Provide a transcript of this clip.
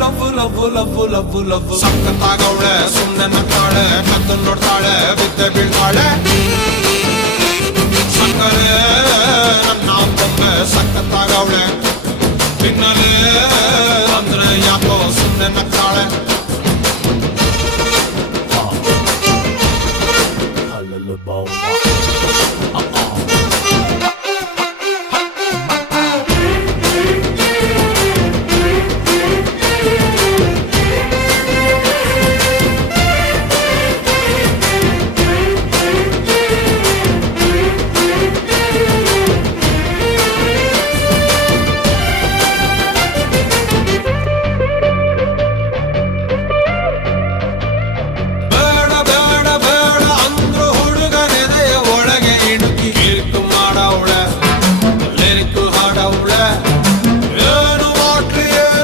love love love love love ಸಕ್ಕತ್ತಾಗವಳೆ ಸುಮ್ನೆ ನಗ್ತಾಳೆ ಕದ್ದು ನೋಡ್ತಾಳೆ ಬಿದ್ದೆ ಬೀಳ್ತಾಳೆ ಸಕ್ಕರೆ ನನ್ನ ಬೊಮ್ಮೆ ಸಕ್ಕತ್ತಾಗವಳೆ ತಿನ್ನಲೇ